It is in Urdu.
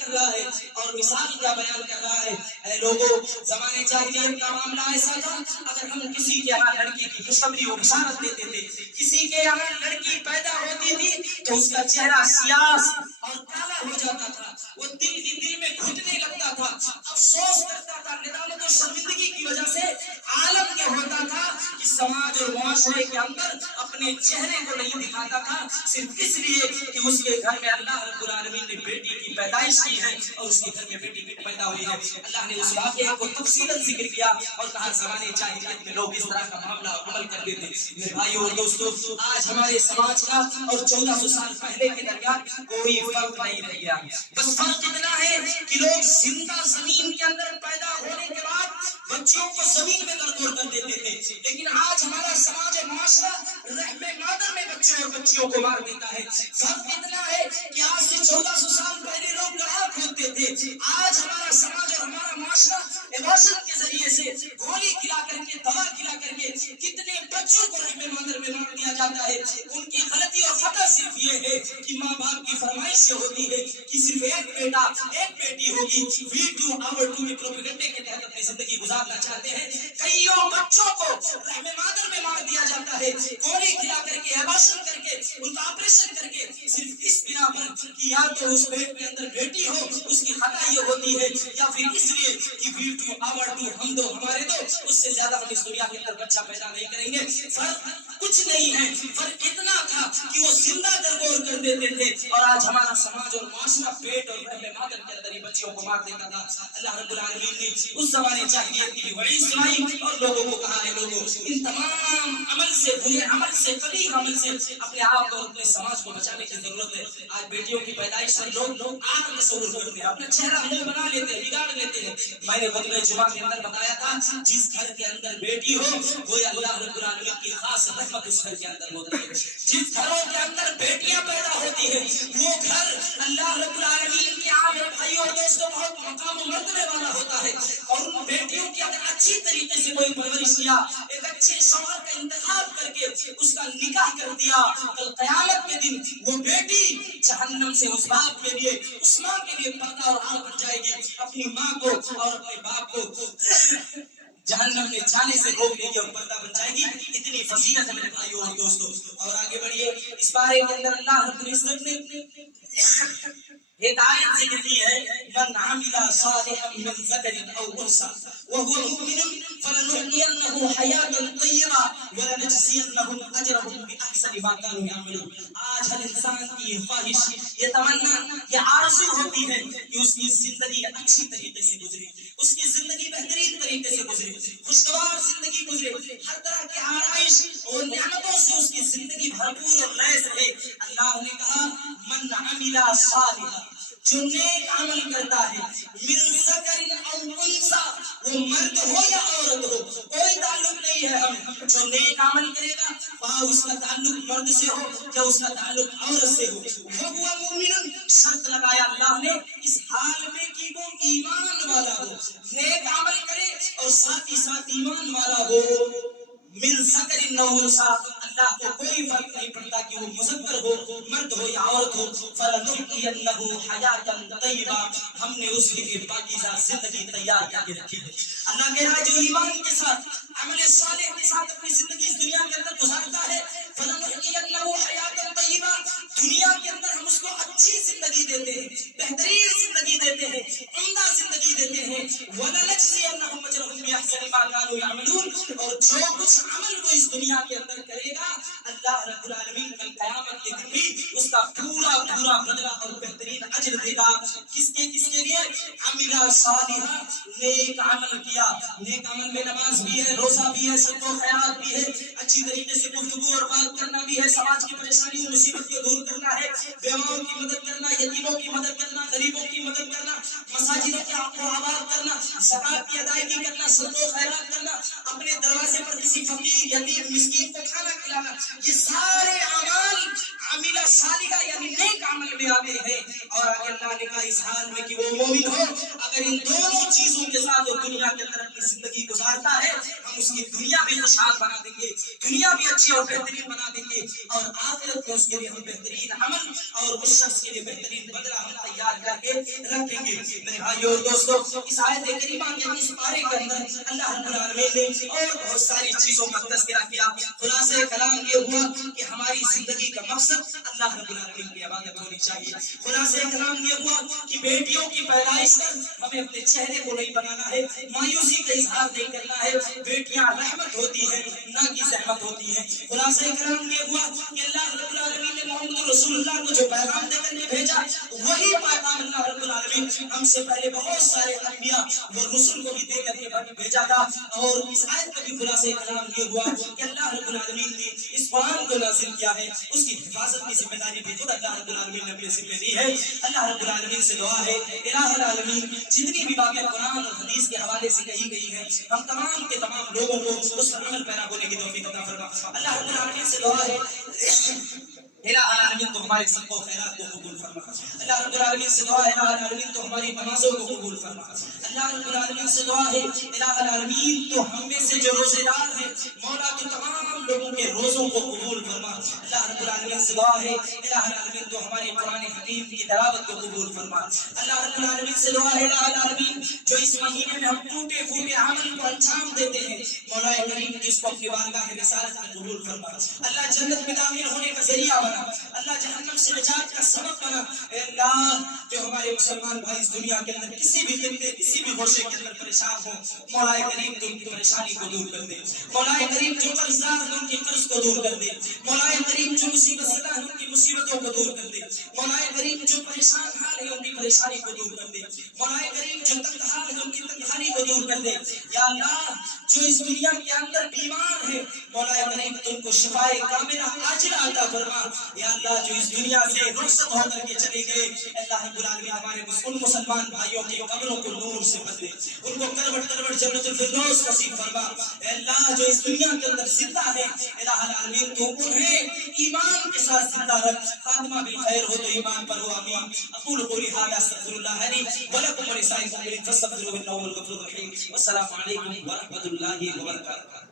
کر رہا ہے اور مثال کیا بیان کر رہا ہے. اے لوگوں، زمانے جاہلیت کا معاملہ ایسا تھا، اگر ہم کسی کے یہاں لڑکی کی خوشخبری اور بشارت دیتے تھے، کسی کے یہاں لڑکی پیدا ہوتی تھی تو اس کا چہرہ سیاہ اور کالا ہو جاتا تھا. وہ دل میں گھٹنے لگتا تھا، افسوس کرتا تھا، ندامت و شرمندگی کی وجہ سے عالم یہ ہوتا تھا کہ سماج اور معاشرے کے اندر اپنے چہرے کو نہیں دکھاتا تھا، صرف اس لیے کہ اس کے گھر میں اللہ رب العالمین نے بیٹی کی پیدائش کی ہے اور اس کے گھر میں بیٹی پیدا ہوئی ہے. اللہ نے اس واقعے کو تفصیلاً ذکر کیا اور کہا زمانے جاہلیت میں لوگ اس طرح کا معاملہ عمل کرتے تھے. میرے بھائیو اور دوستو، آج ہمارے سماج کا اور 1400 سال پہلے کے درمیان کوئی فرق نہیں رہ گیا. بس فرق اتنا ہے کہ لوگ زندہ زمین کے اندر پیدا ہونے کے بعد بچوں کو زمین میں گردور کر دیتے تھے، لیکن آج ہمارا سماج معاشرہ رحم مادر میں بچوں اور بچیوں کو مار دیتا ہے. فرق اتنا ہے کہ آج سے 1400 سال پہلے لوگ گڑھا کھودتے تھے، آج ہمارا سماج اور ہمارا معاشرہ ایبارشن کے ذریعے سے گولی کھلا کر کے، دوا کھلا کر کے کتنے بچوں کو رحم مادر میں مار دیا جاتا ہے. ان کی غلطی اور خطا صرف یہ ہے کہ ماں باپ کی فرمائش سے ہوتی ہے کہ صرف ایک بیٹا ایک بیٹی ہوگی. وی ٹو آور ٹو کے پروپیگنڈے کے تحت اپنی زندگی گزارنا چاہتے ہیں. کئیوں بچوں کو رحم مادر میں مار دیا جاتا ہے، گولی کھلا کر کے، ایبارشن کر کے، ان کا آپریشن کر کے، صرف اس بنا پر کہ یا تو اس پیٹ کے اندر بیٹی ہو، اس کی خطا یہ ہوتی ہے، یا پھر اس لیے کہ وی ٹو آور ٹو، ہم دو ہمارے دو، اس سے زیادہ ہم اس دنیا کے اندر بچہ پیدا نہیں کریں گے. فرق کچھ نہیں ہے، فرق اتنا تھا کہ وہ زندہ درگور کر دیتے تھے اور آج ہمارا سماج اور معاشرہ پیٹ اور رحم مادر کے اندر ہی بچیوں کو مار دیتا تھا. اللہ رب العالمین نے اس زمانے جاہلیت کی وعید سنائی اور لوگوں کو کہا ہے لوگوں، ان تمام عمل سے، برے عمل سے، قبیح عمل سے اپنے آپ اور اپنے سماج کو بچانے کی ضرورت ہے. آج بیٹیوں کی پیدائش سے لوگ آگ تصور کرتے ہیں، اپنا چہرہ منہ بنا لیتے ہیں، بگاڑ لیتے ہیں. میں نے خطبہ جمعہ کے اندر بتایا تھا، جس گھر کے اندر بیٹی ہو وہ اللہ رب العالمین کی خاص رحمت اس گھر کے اندر ہوتی ہے. جس گھروں کے اندر بیٹیاں پیدا ہوتی ہیں وہ گھر اللہ رب العالمین کے عام بھائی اور دوستوں بہت مقام و مرتبے والا ہوتا ہے. اور ان بیٹیوں کی اگر اچھی طریقے سے کوئی پرورش کیا، ایک اچھے شوہر کا انتخاب کر کے اس کا نکاح کر دیا، کل قیامت کے دن وہ بیٹی جہنم سے اس باپ کے لیے، اس ماں کے لیے پردہ اور آگ بن جائے گی. اپنی ماں کو اور اپنے باپ کو جہنم میں جانے سے روکنے کی اور پردہ بن جائے گی. اتنی فضیلت ہے میرے بھائیوں اور دوستوں. اور آگے بڑھیے، اس بارے کے اندر اللہ رب العزت نے ایک آیت ذکر کی ہے، من عمل صالحا من ذکر او انثى وهو مؤمن فلنحيينه حياة طیبہ ولنجزینهم اجرهم باحسن ما كانوا يعملون. آج ہر انسان کی خواہش، یہ تمنا، یہ آرزو ہوتی ہے کہ اس کی زندگی اچھی طریقے سے گزرے، اس کی زندگی بہترین طریقے سے گزرے، خوشگوار زندگی گزرے، ہر طرح کی آرائش اور نعمتوں سے اس کی زندگی بھرپور اور لیس رہے. اللہ نے کہا من عمل صالحا، جو نیک عمل کرتا ہے، من ذکر او انثى، وہ مرد ہو یا عورت ہو، کوئی تعلق نہیں ہے ہمیں. جو نیک عمل کرے گا وہاں اس کا تعلق مرد سے ہو یا اس کا تعلق عورت سے ہو. وهو مؤمن، شرط لگایا اللہ نے اس حال میں کہ وہ ایمان والا ہو، نیک عمل کرے اور ساتھ ہی ساتھ ایمان والا ہو. من ذکر او انثى، اللہ کو کوئی فرق نہیں پڑتا کہ وہ مذکر ہو، مرد ہو یا عورت ہو. فلنحيينه حیاة طیبہ، ہم نے اس کے لیے پاکیزہ زندگی تیار کر کے رکھی ہے. اللہ کہہ رہا ہے جو ایمان کے ساتھ، عمل صالح کے ساتھ اپنی زندگی اس دنیا کے اندر گزارتا ہے، فلنحيينه حیاة طیبہ، دنیا کے اندر ہم اس کو اچھی زندگی دیتے ہیں، بہترین زندگی دیتے ہیں، عمدہ زندگی دیتے ہیں. ولنجزینهم اجرهم باحسن ما كانوا يعملون، اور جو کچھ عمل وہ اس دنیا کے اندر کرے گا اللہ رب العالمین کل قیامت کے دن بھی اس کا پورا بدلہ اور بہترین اجر دے گا. کس کے لیے؟ عمل صالحا، نیک عمل کیا. نیک عمل میں نماز بھی ہے، روزہ بھی ہے، صدقہ و خیرات بھی ہے، اچھی طریقے سے گفتگو اور بات کرنا بھی ہے، سماج کی پریشانی اور مصیبت کو دور کرنا ہے، بیواؤں کی مدد کرنا، یتیموں کی مدد کرنا، غریبوں کی مدد کرنا، مساجدوں کے آپ کو آباد کرنا، زکات کی ادائیگی کرنا، صدقہ و خیرات کرنا، اپنے دروازے پر کسی فقیر، یتیم، مسکین کو کھانا کھلانا. یہ سارے اعمال عمل صالحہ یعنی نیک عمل میں آتے ہیں. اور آگے اللہ نے کہا اس حال میں کہ وہ مومن ہو، اگر ان دونوں چیزوں کے ساتھ وہ دنیا کے اندر اپنی زندگی گزارتا ہے، ہم اس کی دنیا بھی خوشحال بنا دیں گے, دنیا بھی اچھی اور بہترین بنا دیں گے, اور آخرت میں اس کے لیے ہم بہترین عمل اور اس شخص کے لیے بہترین بدلہ ہم تیار کر کے رکھیں گے. میرے بھائیو اور دوستو, اس آیت کریمہ کے اس پارے کے اندر اللہ رب العالمین نے اور بہت ساری چیزوں کا تذکرہ کیا. خلاصہ کلام یہ ہوا کہ ہماری زندگی کا مقصد اللہ رب العالمین کی عبادت ہونی چاہیے. خلاصہ کلام یہ ہوا کہ بیٹیوں کی پیدائش پر ہمیں اپنے چہرے کو نہیں بنانا ہے, مایوسی کا اظہار نہیں کرنا ہے. بیٹیاں رحمت ہوتی ہیں, نہ کہ زحمت ہوتی ہیں. خلاصہ کلام یہ ہوا کہ اللہ رب العالمین نے محمد رسول اللہ کو جو پیغام دے کر کے بھیجا, وہی پیغام اللہ رب العالمین ہم سے پہلے بہت سارے انبیاء اور رسول کو بھی دے کر کے بھیجا تھا. اور اس آیت کا بھی خلاصہ کلام یہ ہوا کہ اللہ رب العالمین نے اس قرآن کو نازل کیا ہے, اس کی حفاظت کی ذمہ داری بھی خود اللہ رب العالمین نے اپنے ذمہ دی ہے. اللہ رب العالمین سے دعا ہے, الہ العالمین جتنی بھی باتیں قرآن اور حدیث کے حوالے سے کہی گئی ہیں, ہم تمام کے تمام لوگوں کو اس پر عمل پیرا ہونے کی توفیق عطا فرما. اللہ رب العالمین سے دعا ہے, الہ العالمین تو ہمارے سب کو خیرات کو قبول فرما. اللہ رب العالمین سے دعا ہے, الہ العالمین تو ہماری نمازوں کو قبول فرما. اللہ رب العالمین سے دعا ہے, الہ العالمین تو ہم میں سے جو روزے دار ہیں مولا تو تمام لوگوں کے روزوں کو قبول فرما. اللہ رب العالمین سے دعا ہے, الہ العالمین تو ہماری قرآن حکیم کی تلاوت کو قبول فرما. اللہ رب العالمین سے دعا ہے, الہ العالمین جو اس مہینے میں ہم ٹوٹے پھوٹے عمل کو انجام دیتے ہیں مولا کریم جس کو اپنی بارگاہ رسالت میں قبول فرما. اللہ جنت میں داخل ہونے کا ذریعہ بنا, اللہ جہنم سے نجات کا سبب بنا. اے اللہ جو ہمارے مسلمان بھائی اس دنیا کے اندر کسی بھی خطے کسی بھی گوشے کے اندر پریشان ہوں, مولا کریم تو ان کی پریشانی کو دور کر دے. مولا کریم جو قرضدار ہیں ان کے قرض کو دور کر دے. مولا کریم جو مصیبت زدہ ہیں ان کی مصیبتوں کو دور کر دے. مولا کریم جو پریشان حال ہیں ان کی پریشانی کو دور کر دے. مولا کریم جو تنگ حال ہیں ان کی تنگحالی کو دور کر دے. یا اللہ جو اس دنیا کے اندر بیمار ہیں مولا کریم تم کو شفائے کاملہ عاجلہ عطا فرما. یا اللہ جو اس دنیا سے رخصت ہو کر کے چلے گئے, اللہ رب العالمین ہمارے ان مسلمان بھائیوں کے قبروں کو نور سے بدلے, ان کو کروٹ کروٹ جنت الفردوس نصیب فرما. اے اللہ جو اس دنیا کے اندر زندہ ہے الہ العالمین تو انہیں ایمان کے ساتھ زندہ رکھ, خاتمہ بالخیر ہو تو ایمان پر ہو. آمین. اقول قولی ھذا استغفر اللہ لی ولکم ولسائر المؤمنین فاستغفروہ انہ هو الغفور الرحیم. والسلام علیکم ورحمۃ اللہ وبرکاتہ.